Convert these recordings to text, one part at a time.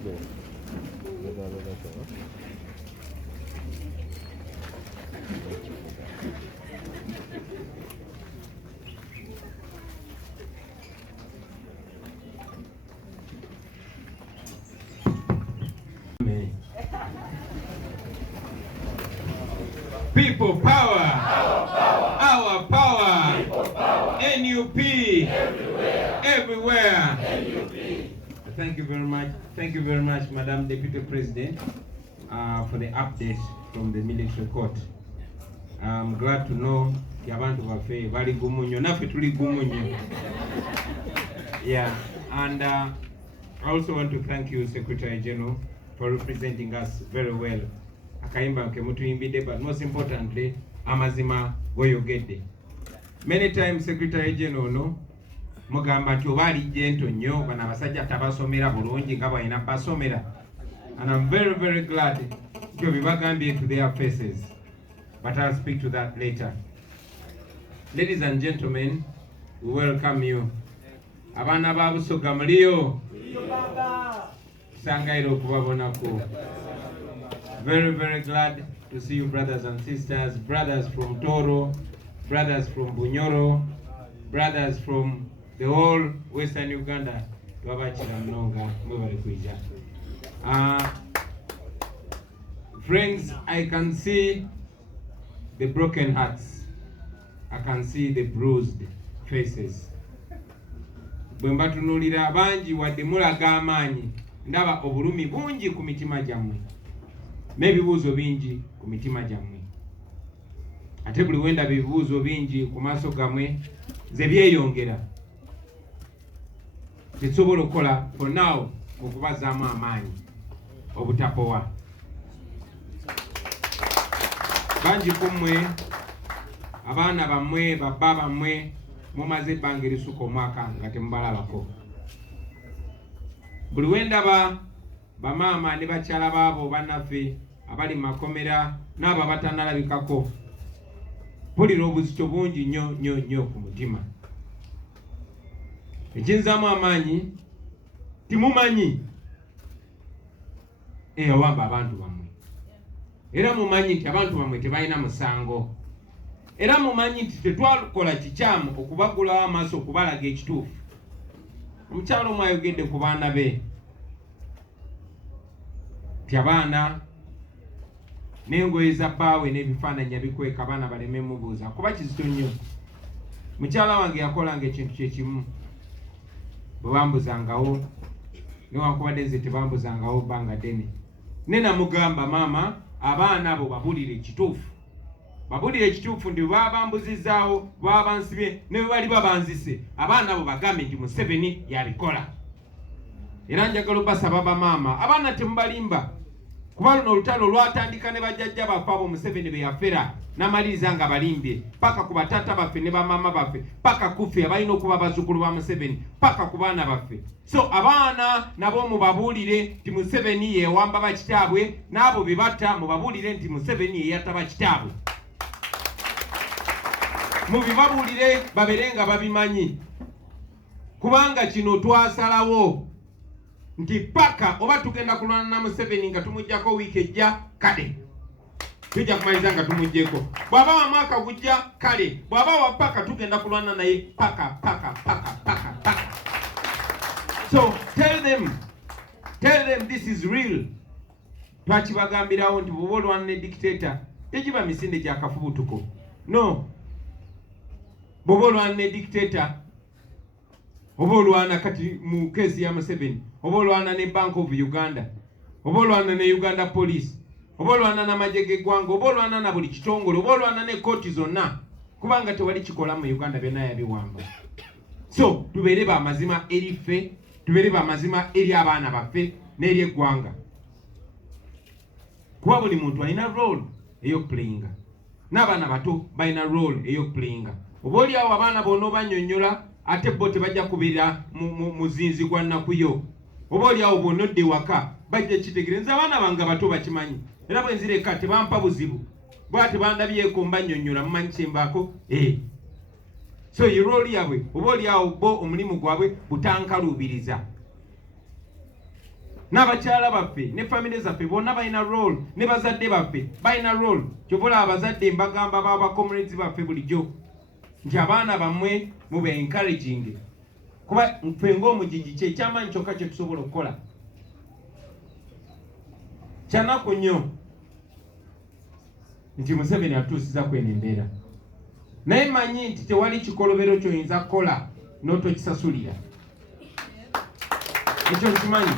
People power. Our power. People power. NUP. Everywhere. NUP. Thank you very much. Thank you very much, Madam Deputy President, for the update from the military court. I'm glad to know Yabantu Baffe bali gumunyo nafe tuli gumunyo. Yeah, and I also want to thank you, Secretary General, for representing us very well. Akaimba kemutu imbide, but most importantly, amazima Ayongedde. Many times, Secretary General, no, mugamba nti obali jento nnyo bana basajja tabasomera bulungi nga balina basomera, and I'm very, very glad to be bagambye to their faces, but I'll speak to that later. Ladies and gentlemen, we welcome you. Abana ba Busoga muliyo sangairo okubabonako. Very, very glad to see you, brothers and sisters, brothers from Toro, brothers from Bunyoro, brothers from the whole Western Uganda. Friends, I can see the broken hearts. I can see the bruised faces. Bwemba tunulira banji wadde mulaga amaanyi ndaba obulumi bungi ku mitima gyammwe n'ebibuuzo bingi ku mitima gyammwe, ate buli wenda bibuuzo bingi ku maaso gammwe ze byeyongera tetusobola okukola for now okubazaamu amaanyi obutapowa. Bangi kummwe abaana bammwe babba bammwe mumaze ebbanga erisuka omwaka nga temubalabako. Buli wendaba bamaama ne bakyala baabo bannaffe abali mu makomera n'abo abatanalabikako, mpulira obuzito bungi nnyo nnyo nnyo ku mutima. Ekinzaamu amaanyi timumanyi eyawamba abantu bammwe, era mumanyi nti abantu bammwe tebalina musango, era mumanyi nti tetwakola kikyamu okubagulawo amaaso okubalaga ekituufu. Omukyalo omu ayogedde ku baana be ti abaana n'engoye za bbaawe n'ebifaananyi abikweka abaana baleme mubuuza, kuba kizito nnyo. Mukyala wange yakolanga ekintu kyekimu, bwe bambuzangawo newankubadde nze tebambuzangawo bbanga ddene, ne namugamba maama abaana abo babulire ekituufu, babulire ekituufu ndi bwe bambuzizaawo baba bansibye ne bwe bali babanzise, abaana abo bagambe nti Museveni yabikola. Era njagala obasaba bamaama abaana temubalimba, kuba luno olutalo lwatandika ne bajjajja baffe abo Museveni be yafera n'amaliriza nga balimbye paka ku bataata baffe ne bamaama baffe, paka kuffe abalina okuba bazzukulu ba Museveni, paka ku baana baffe. So abaana nabo mubabuulire nti Museveni yewamba bakitaabwe, n'abo be batta mubabuulire nti Museveni yeyatta bakitaabwe. Mubibabuulire babere nga babimanyi, kubanga kino twasalawo nti paka oba tugenda kulwana na Museveni nga tumujjako wiiki ejja kale tujja kumaliza nga tumujjeko, bw'aba wa mwaka gujja kale, bw'aba wa paka tugenda kulwana naye paka. So tell them this is real. Twakibagambirawo nti bw'oba olwana ne dictator tegiba misinde gya kafubutuko, no. Bw'oba olwana ne dictator, oba olwana kati mu kesi ya Museveni, oba olwana ne Bank of Uganda, oba olwana ne Uganda Police, oba olwana n'amagye g'eggwanga, oba olwana na buli kitongole, oba olwana ne kooti zonna, kubanga tewali kikola mu Uganda byonna yabiwamba. So tubeere ba mazima eri ffe, tubeere ba mazima eri abaana baffe n'eri eggwanga, kuba buli muntu alina role ey'okuplayinga, n'abaana bato balina role ey'okuplayinga. Oba oli awo abaana bonna obanyonnyola ate bo tebajja kubira muzinzi gwa nnakuyo, oba oli awo bonna odde waka bajja kitegere. Nze abaana bange bato bakimanyi, era bwe nzireka tebampa buzibu, bwa tebandabyeko mbanyonnyola mumanyi kyembaako. So yirooli yabwe oba oli awo bo omulimu gwabwe butankaluubiriza. n'abakyala baffe ne family zaffe bonna balina role, ne bazadde baffe balina role. Kyobola abazadde mbagamba baba communities baffe bulijjo nti abaana bammwe mube encouraging, kuba ffe ng'omugigi kye ky'amaanyi kyokka kye tusobola okukola. Kyanaku nnyo nti Museveni atuusiza kweno embeera, naye manyi nti tewali kikolobero ky'oyinza kukola n'otokisasulira. Ekyo nkimanyi.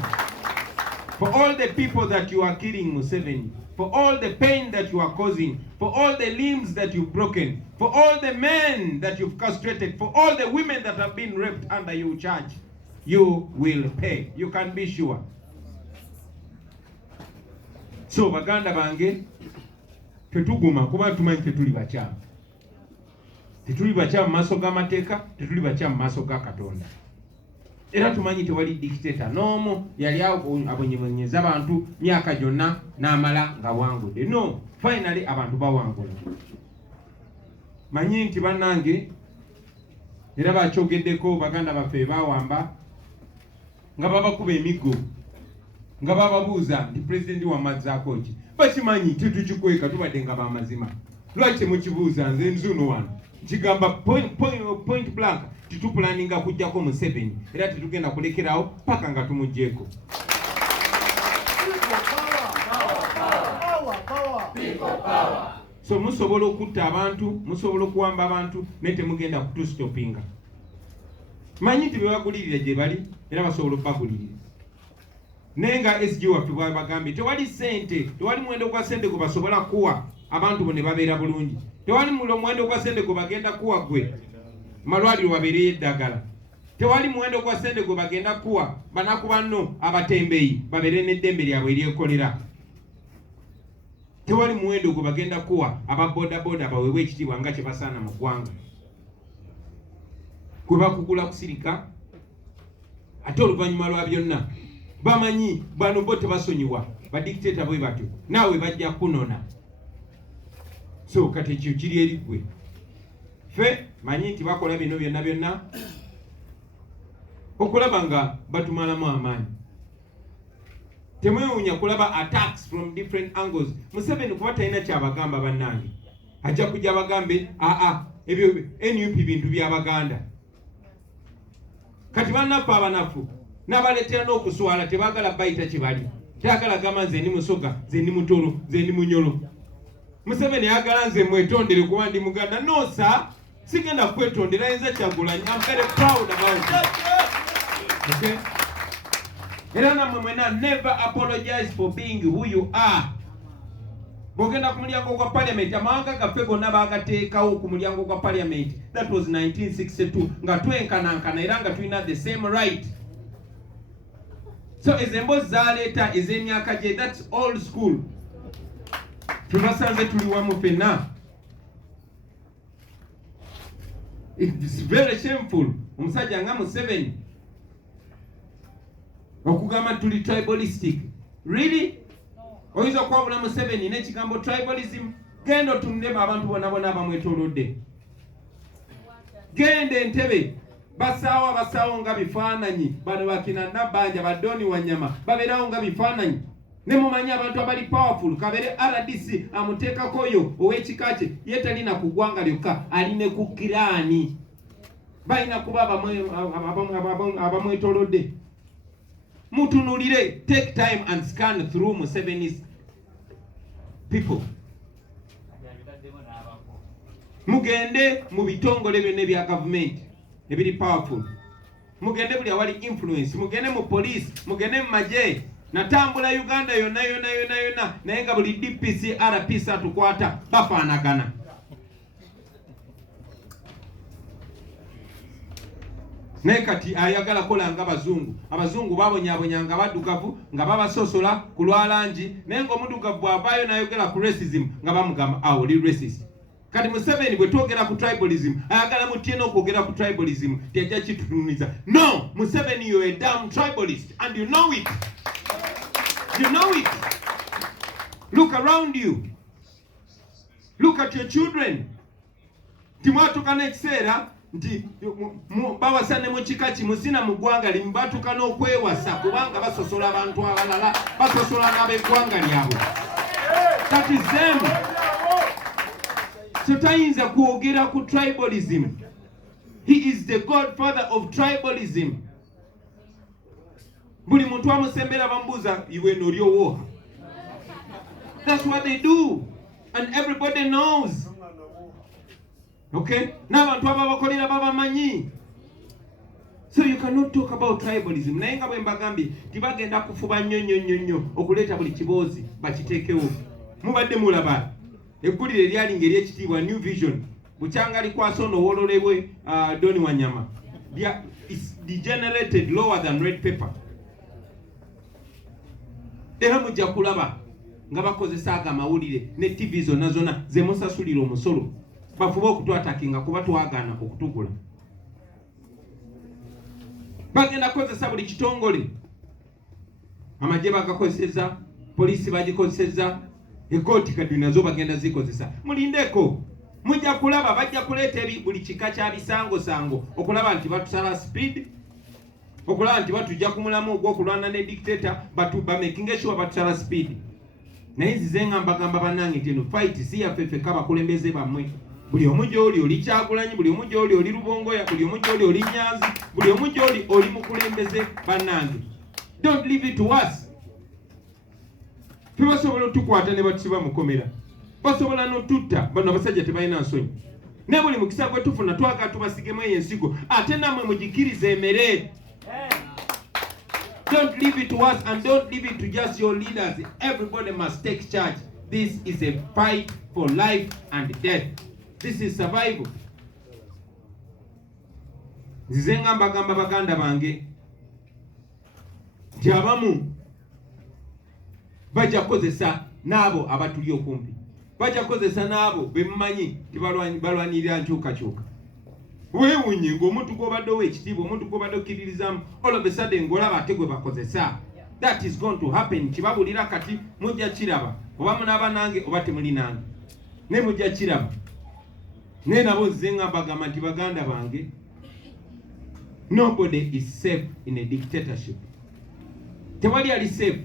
For all the people that you are killing, Museveni, for all the pain that you are causing, for all the limbs that you've broken, for all the men that you've castrated, for all the women that have been raped under your charge, you will pay. You can be sure. So baganda bange, tetuguma kuba tumanyi tetuli bakyamu. Tetuli bakyamu mu maaso g'amateeka, tetuli bakyamu mu maaso ga Katonda. Era tumanyi tewali dictator n'omu yali abonyebonyeza abantu myaka gyonna n'amala nga wangudde. No, finally abantu bawangula. Manyi nti bannange era bakyogeddeko baganda baffe bawamba nga babakuba emiggo nga bababuuza nti pulezidenti wamazzaako ki. Bakimanyi tetukikweka tubadde nga bamazima. Lwaki mukibuuza nze nzuno wano kigamba point blank titupulaninga kujjako Museveni era tetugenda kulekerawo paka nga tumugjeeko. So musobola okutta abantu, musobola okuwamba abantu naye temugenda kutustopinga. Manyi nti bebagulirira gye bali era basobola okubagulirira. Naye nga SG waffe bwabagambye tewali ssente, tewali muwendo gwa ssente gwe basobola kuwa abantu bo ne babeera bulungi. Tewali muwendo gwa ssente gwe bagenda kuwa gwe malwaliro wabeereyo eddagala. Tewali muwendo gwa ssente gwe bagenda kuwa banaku banno abatembeeyi babeere n'eddembe lyabwe eryekolera. Tewali muwendo gwe bagenda kuwa ababodaboda baweebwe ekitiibwa nga kye basaana mu ggwanga. Kwe bakugula kusirika ate oluvannyuma lwa byonna bamanyi bano bo tebasonyiwa badictator bwe batyo naawe bajja kunona. So kati ekyo kiri eri ggwe. Ffe manyi nti bakola bino byonna byonna okulaba nga batumalamu amaanyi. Temwewuunya kulaba attacks from different angles. Museveni kuba talina kyabagamba bannange ajja kujja bagambe ebyo NUP bintu by'Abaganda. Kati bannaffe abanafu n'abaleetera n'okuswala tebaagala bayita kye bali. Teagala gamba nze ndi musoga, nze ndi mutolo, nze ndi munyolo. Museveni ayagala nze mwetondere kuba ndi Muganda. No sir, sigenda kwetondera yenza Kyagulanyi. I'm very proud about it. Okay? Era namwe mwena never apologize for being who you are. Bogenda ku mulyango gwa parliament, amawanga gaffe gonna baagateekawo ku mulyango gwa parliament. That was 1962. Nga twenkanankana era nga tulina the same right. So ezembozi zaaleeta ez'emyaka gye, that's old school. Tubasanze tuli wamu ffenna. It's very shameful. Omusajja nga Museveni okugamba tuli tribalistic. Really? Oyinza okwabula Museveni n'ekigambo tribalism? Genda otunulemu abantu bonna bonna abamwetoolodde. Genda Entebbe basaawo nga bifaananyi, bano bakina Nabbanja Badoni Wanyama babeerawo nga bifaananyi. Ne mumanyi abantu abali powerful kabere RDC amuteekako oyo ow'ekika kye ye talina ku ggwanga lyokka, aline ku kiraani. Balina kuba abamwetoolodde. Mutunulire, take time and scan through Museveni's people. Mugende mu bitongole byonna ebya government ebiri powerful. Mugende buli awali influence, mugende mu police, mugende mu magye. Natambula Uganda yonna naye nga buli DPC RPC atukwata bafaanagana. Naye kati ayagala kola nga Abazungu. Abazungu babonyabonya nga baddugavu nga babasosola ku lwa langi, naye ng'omuddugavu bw'avaayo n'ayogera ku racism nga bamugamba oli racist. Kati Museveni bwe twogera ku tribalism ayagala mutyena okwogera ku tribalism tiyajja kitutunuliza. No, Museveni, you're a damn tribalist and you know it. You know it. Look around you. Look at your children. Timwatuka n'ekiseera nti bawasane mu kika kimu sina mu ggwanga limu batuuka n'okwewasa kubanga basosola abantu abalala, basosola n'ab'eggwanga lyabwe. That is them. So tayinza kwogera ku tribalism. He is the godfather of tribalism. Buli muntu amusembera bambuuza iwe n'olyowoha. That's what they do. And everybody knows. Okay? N'abantu ababakolera babamanyi. So you cannot talk about tribalism. Naye nga bwe mbagambye tibagenda kufuba nnyo okuleeta buli kiboozi bakiteekewo. Mubadde mulaba eggulire eryalinga ery'ekitiibwa New Vision bukyanga likwasa onoowololebwe Doni Wanyama. It's degenerated lower than red pepper. Era mujja kulaba nga bakozesa aga amawulire ne TV zonna ze musasulira omusolo bafuba okutwatakinga kuba twagaana okutugula. Bagenda kozesa buli kitongole. Amagye bagakozeseza, poliisi bagikozeseza, ekooti kadi nazo bagenda zikozesa. Mulindeko, mujja kulaba bajja kuleeta buli kika kya bisango okulaba nti batusala speed, okulaba nti batujja ku mulamu ogw'okulwana ne dictator bamaking sure batusala speed. Naye nzize nga mbagamba bannange nti eno fight si yaffe ffekka abakulembeze bammwe. Buli omu gy'oli oli Kyagulanyi, buli omu gy'oli oli Lubongoya, buli omu gy'oli oli Nyanzi, buli omu gy'oli oli mukulembeze bannange. Don't leave it to us. Basobola otukwata ne batusiba mukomera. Basobola n'otutta bano abasajja tebalina nsonyi. Ne buli mukisa gwe tufuna twagala tubasigemu ensigo ate nammwe mugikirize emere. Don't leave it to us and don't leave it to just your leaders. Everybody must take charge. This is a fight for life and death. This is survival. Nzize nga mbagamba baganda bange nti abamu bajja kozesa n'abo abatuli okumpi. Bajja kozesa n'abo bemumanyi tibalwanirira nkyukakyuka. Weewunye ng'omuntu gw'obadde ow'ekitiibwa, omuntu gw'obadde okkiririzamu, all of a sudden ng'olaba ate gwe bakozesa. That is going to happen. Kibabulira kati mujja kiraba. Oba munaaba nange oba temuli nange. Ne mujja kiraba. Ne nabo nzize nga mbagamba nti baganda bange, nobody is safe in a dictatorship. Tewali ali safe.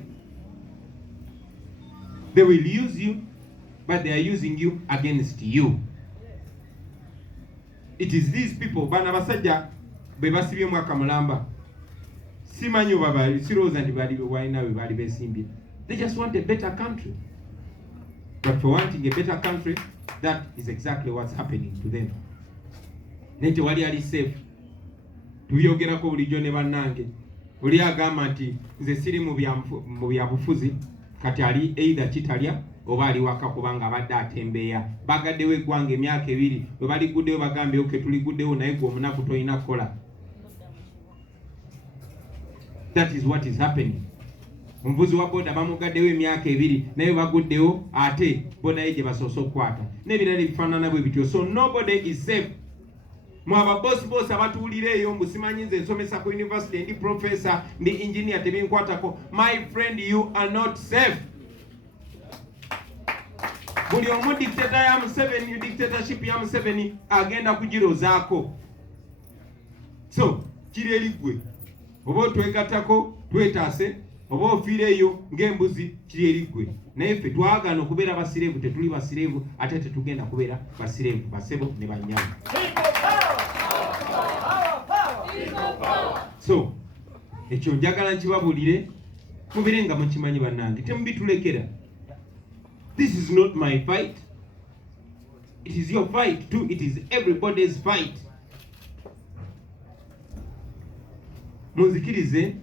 They will use you, but they are using you against you. It is these people, bana basajja Bebasiba mwaka mulamba. Simanyi babali, siroza ndi bali waina we bali besimbye. They just want a better country. But for wanting a better country, that is exactly what's happening to them. Nete wali ali safe. Tuyogerako bulijjo ne bannange. Oli agamba nti nze siri mu byabufuzi kati ali either kitalya oba ali waka kubanga abadde atembeeya. Bagaddewo eggwanga emyaka 2 bwe baliguddeyo bagambe oke tuliguddewo naye gwe omunaku toyina kukola. That is what is happening. Omuvuzi wa boda bamugaddewo emyaka 2 naye baguddewo ate boda ye gye basoose okukwata. N'ebirala ebifaanana bwe bityo. So nobody is safe. Mwaba boss abatuulira eyo mbusimanyi nze nsomesa ku university ndi professor ndi engineer tebinkwatako. My friend, you are not safe. Buli omu dictatorship ya Museveni agenda kugirozaako. So kiri eri ggwe oba otwegattako twetaase oba ofiireeyo ng'embuzi kiri eri ggwe. Naye ffe twagaana okubeera basireevu, tetuli basireevu ate tetugenda kubeera basireevu, basebo ne banyama. So ekyo njagala nkibabuulire mubire nga mukimanyi bannange, temubitulekera. This is not my fight. It is your fight too. It is everybody's fight. Munzikirize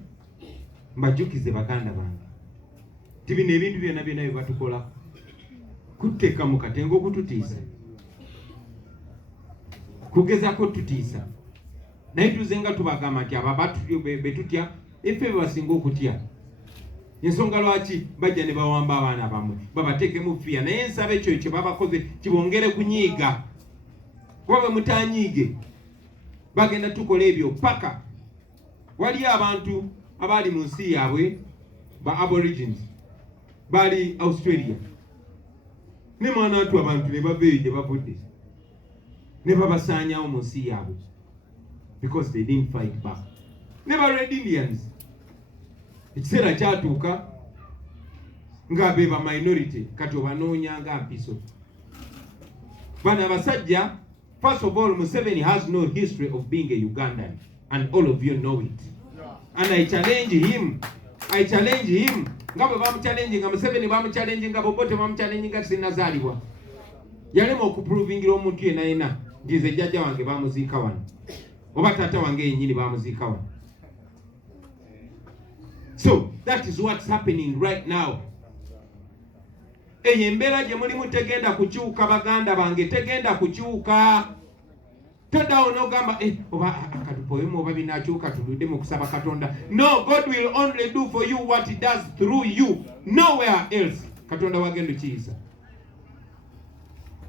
mbajjukize baganda bange ti bino ebintu byonna bye batukola kuteeka mu katengo okututiisa, kugezako tutiisa. Naye tuze nga tubagamba nti abo betutya effe bebasinga okutya. Ensonga lwaki bajja ne bawamba abaana bamwe babateeke mu fiya. Naye nsaba ekyo kye babakoze kibongere kunyiiga. Kuba bwe mutanyiige bagenda tukola ebyo paka. Wali abantu abali mu nsi yaabwe ba aborigines bali Australia ne mwana atu abantu ne baveeyo gye bavudde ne babasaanyawo mu nsi yaabwe. because they didn't fight back. Never Red Indians. Ekiseera kyatuuka nga beba minority kati obanoonya nga mpiso. Bana abasajja, first of all, Museveni has no history of being a Ugandan, and all of you know it. And I challenge him. Nga bwe bamuchallenge nga Museveni bamuchallenge nga Bobote bamuchallenge nga sinazaalibwa. Yalema okuprovingira omuntu yenna njize jjajja wange bamuziika wano. Oba taata wange yennyini bamuziika wano. So that is what's happening right now. Eyo embeera gye mulimu tegenda kukyuka baganda bange, tegenda kukyuka. Toddawo n'ogamba oba akatupoyemu oba binakyuka tuludde mu kusaba Katonda. No, God will only do for you what he does through you, nowhere else. Katonda wagenda kiyisa.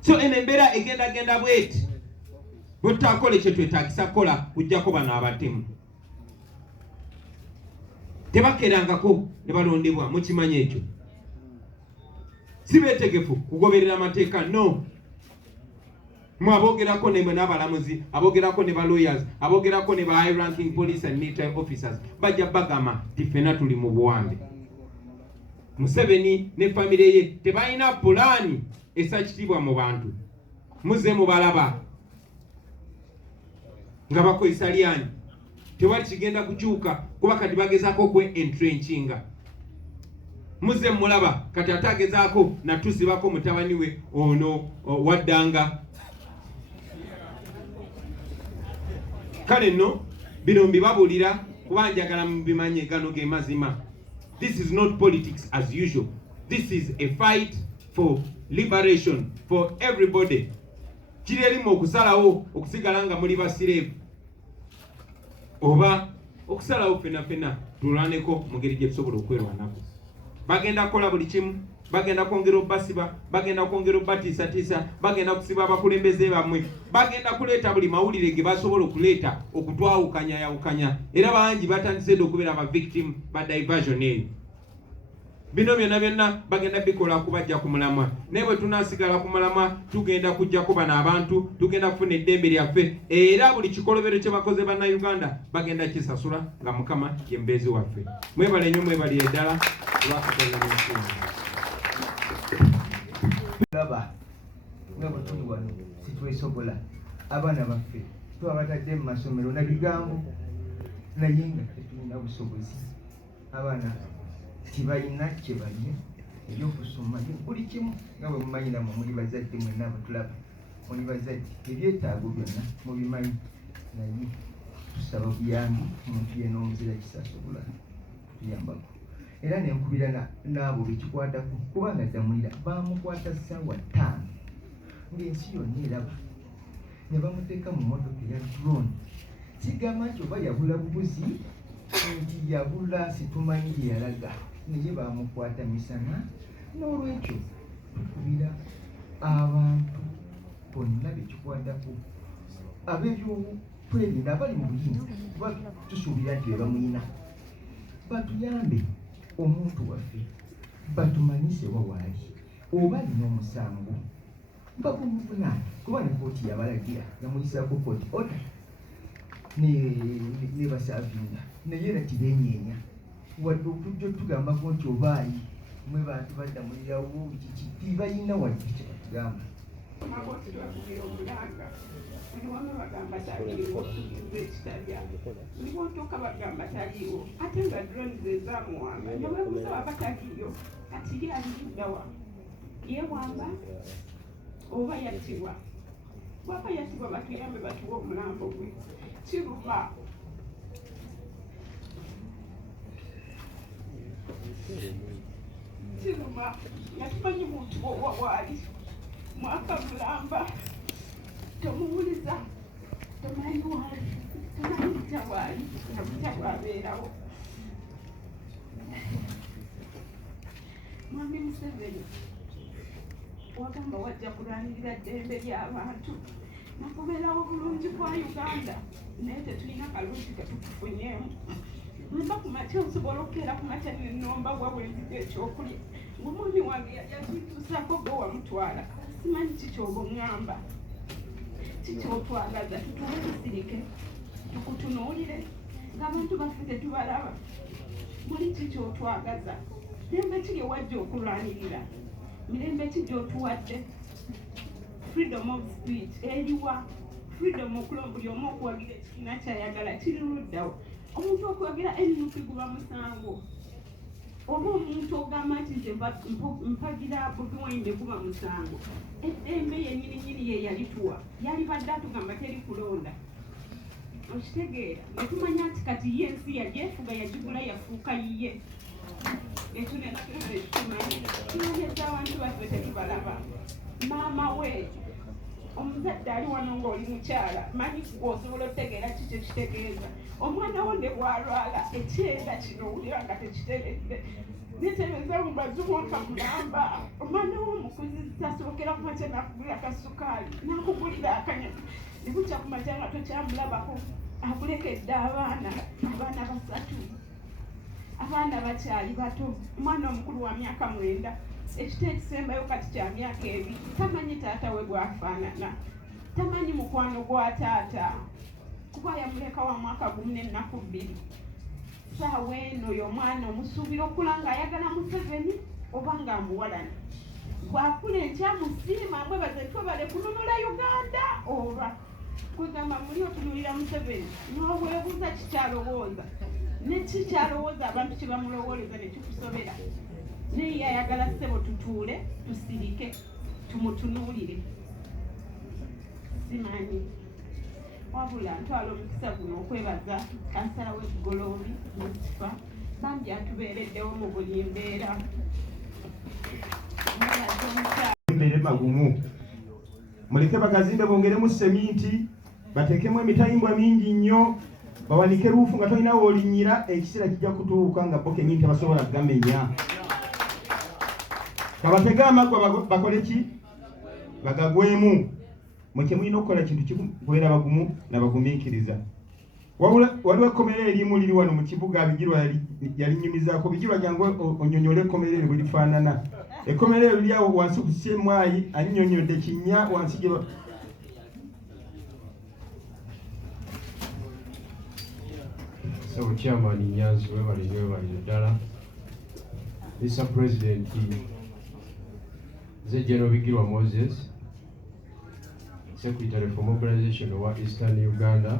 So eno embeera egenda bweti. Bwetutakola ekyo twetaagisa kukola kujjako bano abatemu. Tebakerangako ne balondebwa, mukimanyi ekyo. Si beetegefu kugoberera amateeka, no. Abogerako ne n'abalamuzi, abogerako ne ba lawyers, abogerako ne ba high ranking police and military officers. Bajja bagamba tifena tuli mu buwambe. Museveni ne family ye tebalina pulaani esakitibwa mu bantu. Muze mubalaba nga bakozesa lyanyi. Tewali kigenda kukyuka kuba kati bagezaako entrenchinga. Muze mulaba kati atagezaako natusibako mutabani we ono waddanga. Kale no bino mbibabulira kuba njagala mbimanye gano ge mazima. This is not politics as usual. This is a fight for liberation for everybody. Kirerimu okusalawo okusigala nga muli basireve oba okusalawo fena tulwaneko mu ngeri gye tusobola okwerwanako. Bagenda kukola buli kimu, bagenda kwongera Bebasiba, bagenda kwongera batiisa, bagenda kusiba abakulembeze bamwe, bagenda kuleeta buli mawulire ge basobola okuleeta okutwawukanya. Era bangi batandise okubeera aba victim ba diversion eyo. Bino byonna bagenda bikola kubajja ku mulamwa. Naye bwe tunasigala ku mulamwa tugenda kujjako bano abantu, tugenda kufuna eddembe lyaffe, era buli kikolobero kye bakoze bannayuganda bagenda kisasula nga Mukama ye mbeezi waffe. Mwebale nnyo, mwebale eddala olwakatonda n'ensinga. Laba nga bwe tuli wano sitwesobola abaana baffe twabatadde mu masomero na bigambo naye nga tetulina busobozi. Abaana tibalina kye balye ebyokusoma buli kimu nga bwe mumanyi namwe muli bazadde mwenna abatulaba muli bazadde ebyetaago byonna mubimanyi, naye tusaba buyambi omuntu yenna omuzira kisasobola tuyambako. Era nenkubira n'abo bekikwatako kubanga Damulira bamukwata ssaawa 5 ng'ensi yonna eraba ne bamuteeka mu motoka eya drone. Sigamba nti oba yabula bubuzi nti yabula situmanyi gye yalaga, naye bamukwata misana. N'olwekyo tukubira abantu bonna bekikwatako ab'ebyokwerinda abali mu buyinza kuba tusuubira nti be bamuyina batuyambe omuntu waffe, batumanyise wawaali oba alina omusango bakumuvunaana kuba ne kooti yabalagira yamuyisaako kooti order ne basaavinga naye era tibenyeenya wadde okujja otugambako nti obaayi mwe bantu baddamulirawo kiki tibalina wadde kye batugamba. Bagamba taliiwo ekitalya nibotuuka bagamba taliiwo ate nga drone zezamuwamba nyobamusaba bataliiyo kati ye aliddawa yewamba oba yattibwa. Bwaba yattibwa batuyambe batuwe omulambo gwe. Kiruma nga tumanyi muntu wawaali mwaka mulamba tomuwuliza tomanyi waali tomanyi kyawaali nabukyawabeerawo. Mwami Museveni wagamba wajja kulwanirira ddembe ly'abantu nakubeerawo bulungi kwa Uganda, naye tetulina kalungi ketukufunyeemu. Mwemba ku makya nsobola okukeera ku makya nenomba wabwe nzija ekyokulya ng'omwami wange yakintuusaako gwe wamutwala. Simanyi kikyoba oŋŋamba kikyotwalaza tutuwe tusirike tukutunuulire ng'abantu baffe tetubalaba. Muli ki ky'otwagaza? Mirembe ki gye wajja okulwanirira? Mirembe ki gy'otuwadde? Freedom of speech eriwa? Freedom okulomba buli omu okuwagira ekibiina ky'ayagala kiri luddawo. Omuntu okuwagira NUP guba musango. Oba omuntu ogamba nti nze mpagira Bobi Wine guba musango. Eddembe yennyini ye yalituwa. Yalibadde atugamba teri kulonda. Okitegeera ne tumanya nti kati ye ensi yagyefuga yagigula yafuuka yiye. Ekyo ne tukimanyi. Tunoonyeza abantu baffe tetubalaba. Maama we omuzadde ali wano ng'oli mukyala manyi osobola otegeera kiki ekitegeeza. Omwana wo ne bw'alwala ekyenda kino owulira nga tekiteredde. Netereeza mu bazumu akamulamba. Omwana wo omukuzi tasookera ku makya n'akugulira akasukaali n'akugulira akanyama. Ne bukya ku makya nga tokyamulabako akulekedde abaana 3. Abaana bakyali bato. Omwana omukulu wa myaka 9. Ekito ekisembayo kati kya myaka 2. Tamanyi taata we bwafaanana. Tamanyi mukwano gwa taata. Kuba yamuleka wa mwaka 10 n'ennaku 2. Saawa eno y'omwana omusuubira okula ng'ayagala Museveni oba ng'amuwalana. Bw'akula ekyamusiima mwebaze twebale kununula Uganda oba kugamba muli otunulira Museveni n'obwebuuza kikyalowooza. Ne kikyalowooza abantu kye bamulowooleza ne kikusobera. Naye yayagala ssebo tutuule tusirike tumutunuulire. Simanyi wabula ntwala omukisa guno okwebaza kansala w'Egoloobi Musifa bambi atubeereddewo mu buli mbeera. Mbere magumu muleke bagazimbe bongeremu seminti batekemu emitayimbwa mingi nnyo bawanike ruufu nga tolina woolinyira ekiseera kijja kutuuka nga boke minti basobola gamenya. Kabatege amaggwa bakole ki? Bagagwemu. Mwe mulina okukola kintu kikubeera bagumu nabagumiikiriza. Waliwo ekkomera erimu liri wano mu kibuga Bijirwa yalinyumizaako. Bijirwa jangu onyonyole ekkomera eryo bwe lifaanana. Ekkomera eryo liri awo wansi ku CMI annyonnyodde kinnya wansi gye So Chairman Nyanzi webali ddala. Mr. President Nze General Bigirwa Moses, Secretary for Mobilization of Eastern Uganda,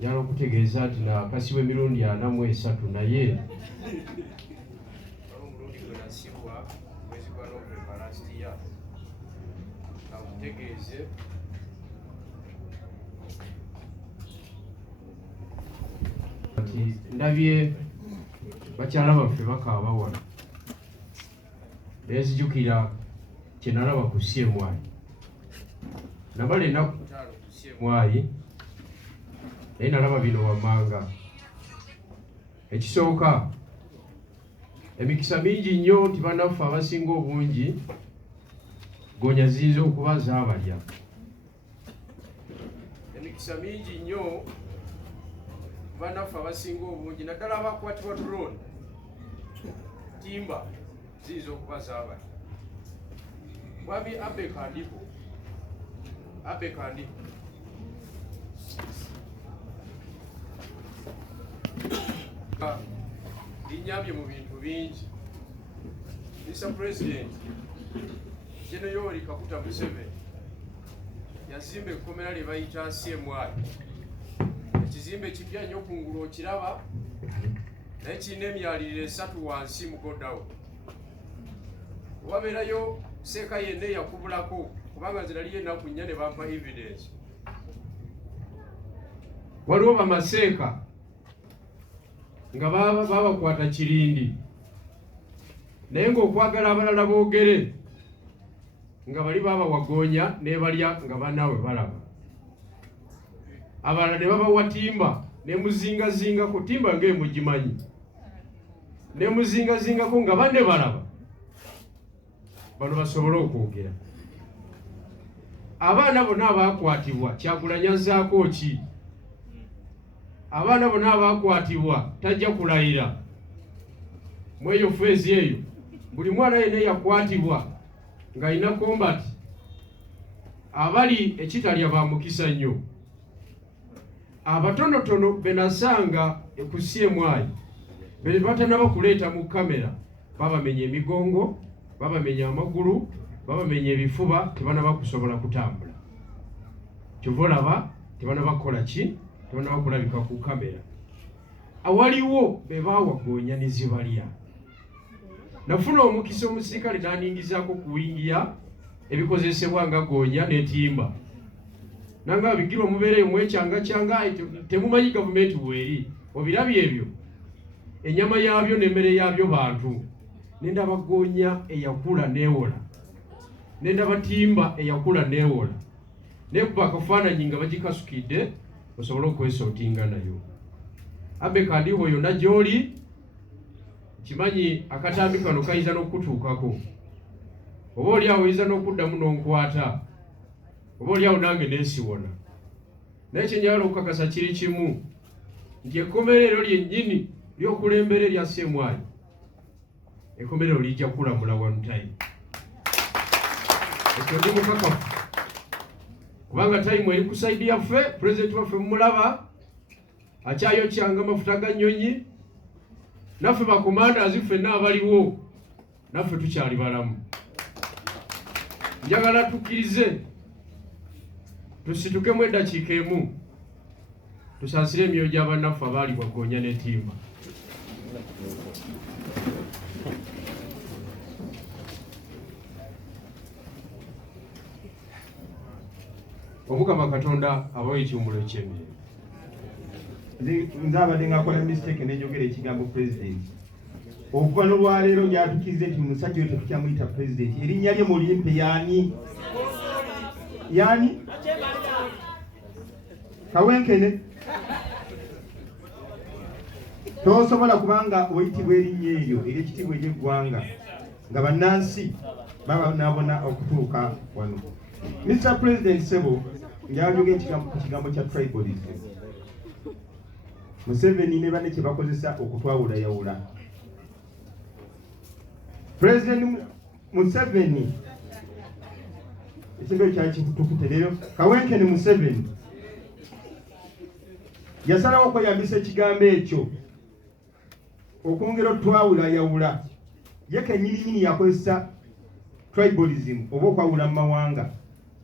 yalo kutegeeza nti nakasiwa emirundi 43 naye omulundi gwe nasibwa mwezi gwa November last year. Akutegeeze nti ndabye bakyala baffe bakaaba wano. Nezijukira kye nalaba ku CMI. Nabala ennaku 5 ku CMI naye nalaba bino wammanga. Ekisooka emikisa mingi nnyo nti bannaffe abasinga obungi gonya ziyinza okuba zaabalya. Emikisa mingi nnyo bannaffe abasinga obungi naddala abakwatibwa drone timba ziyinza okuba zaabalya. Mwami Abe Kandiho linyambye mu bintu bingi. Mr. President General Yoweri Kaguta Museveni yazimba ekkomera lye bayita CMI. Ekizimbe kipya nnyo kungulu okiraba naye kirina emyaliriro 3 wansi mugodawo. Wabeerayo seeka yenna yakubulako kubanga nze nali yennaku 4 ne bampa evidence. Waliwo bamaseeka nga babakwata kirindi naye ng'okwagala abalala boogere nga bali babawagonya nebalya nga bannaabwe balaba. Abalala ne babawa timba ne muzingazingako timba ng'emugimanyi ne muzingazingako nga banne balaba. Bano basobole okwogera. Abaana bonna abaakwatibwa Kyagulanyi azzaako ki? Abaana bonna abaakwatibwa tajja kulayira. Mweyo feezi eyo buli mwana yenna yakwatibwa ng'alina kombati abali ekitalya ba mukisa nnyo. abatonotono benasanga ku CMI bene batanaba kuleeta mu kamera babamenya emigongo, babamenya amagulu, babamenya ebifuba, tebanaba kusobola kutambula. Kyovolaba tebanaba kukola ki? Tebanaba kulabika ku kamera. Awaliwo bebawagonya ne zibalya. Nafuna omukisa omusirikale n'aningizaako kuwingiya ebikozesebwa nga goonya n'etimba. Nanga bigirwa mubeere mwekyanga temumanyi gavumenti bweri. Obirabye ebyo. Enyama yabyo n'emmere yabyo bantu. Nenda bagoonya eyakula neewola. Nenda batimba eyakula neewola. Nekuba akafaananyi nga bagikasukidde osobola okwesootinga nayo. Abe kandi hoyo na gy'oli kimanyi akatambi kano kayiza n'okutuukako. Oba oli awo oyinza n'okuddamu n'onkwata. Oba oli awo nange neesiwona. Naye kye njagala okukakasa kiri kimu nti ekkomerero lyennyini ly'okulembera erya CMI, ekkomerero lijja kulamula one time. Ekyo ndi mukakafu. Kubanga time eri ku saidi yaffe, pulezidenti waffe mumulaba akyayokyanga amafuta ga nnyonyi. Naffe bakomanda ffenna abaliwo, naffe tukyali balamu. Njagala tukkirize tusitukemu eddakiika emu tusaasire emyoyo gy'abannaffe abaali bagoonya n'etimba. Omukama Katonda abawe ekiwumulo eky'emirembe. Nze abadde ngakola mistake nenjogera ekigambo president. Okuva n'olwaleero gyatukize nti musajja oyo tetukyamuyita president. Erinnya lye mulimpe yaani? Yaani? Kawenkene? Tosobola kubanga oyitibwa erinnya eryo ery'ekitiibwa ery'eggwanga nga bannansi babonabona okutuuka wano. Mr. President Sebo, njagala ekigambo kya tribalism. Museveni ne banne kye bakozesa okutwawulayawula. President Museveni ekintu kyali kitukutte leero Kawenkene Museveni yasalawo okweyambisa ekigambo ekyo okwongera otwawulayawula. Ye kennyini yakozesa tribalism oba okwawula mu mawanga,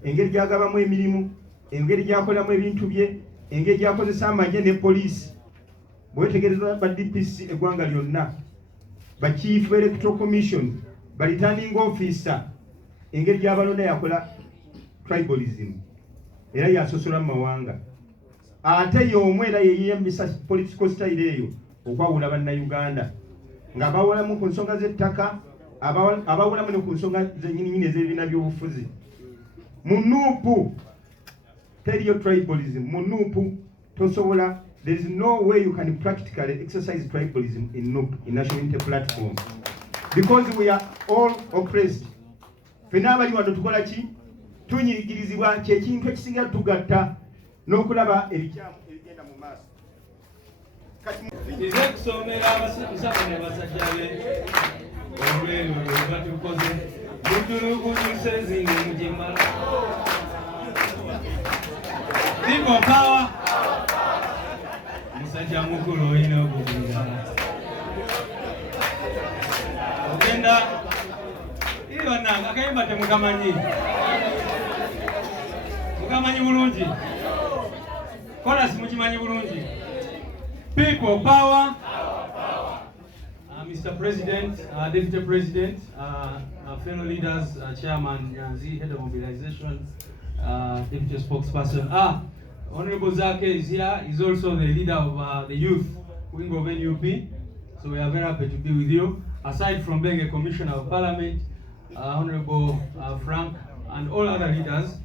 engeri gyagabamu emirimu, engeri gyakolamu ebintu bye, engeri gyakozesa amagye ne poliisi. Bwetegereza ba DPC eggwanga lyonna, ba Chief Electoral Commission, ba Returning Officer, engeri gy'abalonda yakola tribalism era yasosola mu mawanga. Ate y'omu era yeyambisa political style eyo okwawula bannayuganda ng'abawulamu ku nsonga z'ettaka, abawulamu ne ku nsonga zennyininyini ez'ebibiina by'obufuzi. Mu Nuupu teriyo tribalism. Mu Nuupu tosobola. There is no way you can practically exercise tribalism in Nuupu, in National Unity Platform, because we are all oppressed. Fena abali wano tukola ki? Tunyigirizibwa ky'ekintu ekisinga tugatta n'okulaba ebikyamu ebigenda mu maaso. Nze kusomera abasajja ne basajja be olweno lwe batukoze mutulugunyuse zino mugimala. People power. Musajja mukulu olina okugenda. Ogenda iyo nanga akayimba temukamanyi. Mukamanyi bulungi. Kola simukimanyi bulungi. People power. Mr. President, Deputy President, fellow leaders, Chairman Nyanzi, Head of Mobilization, Deputy Spokesperson. Honorable Zake is here. He's also the leader of the youth wing of NUP. So we are very happy to be with you. Aside from being a Commissioner of Parliament, Honorable Frank and all other leaders.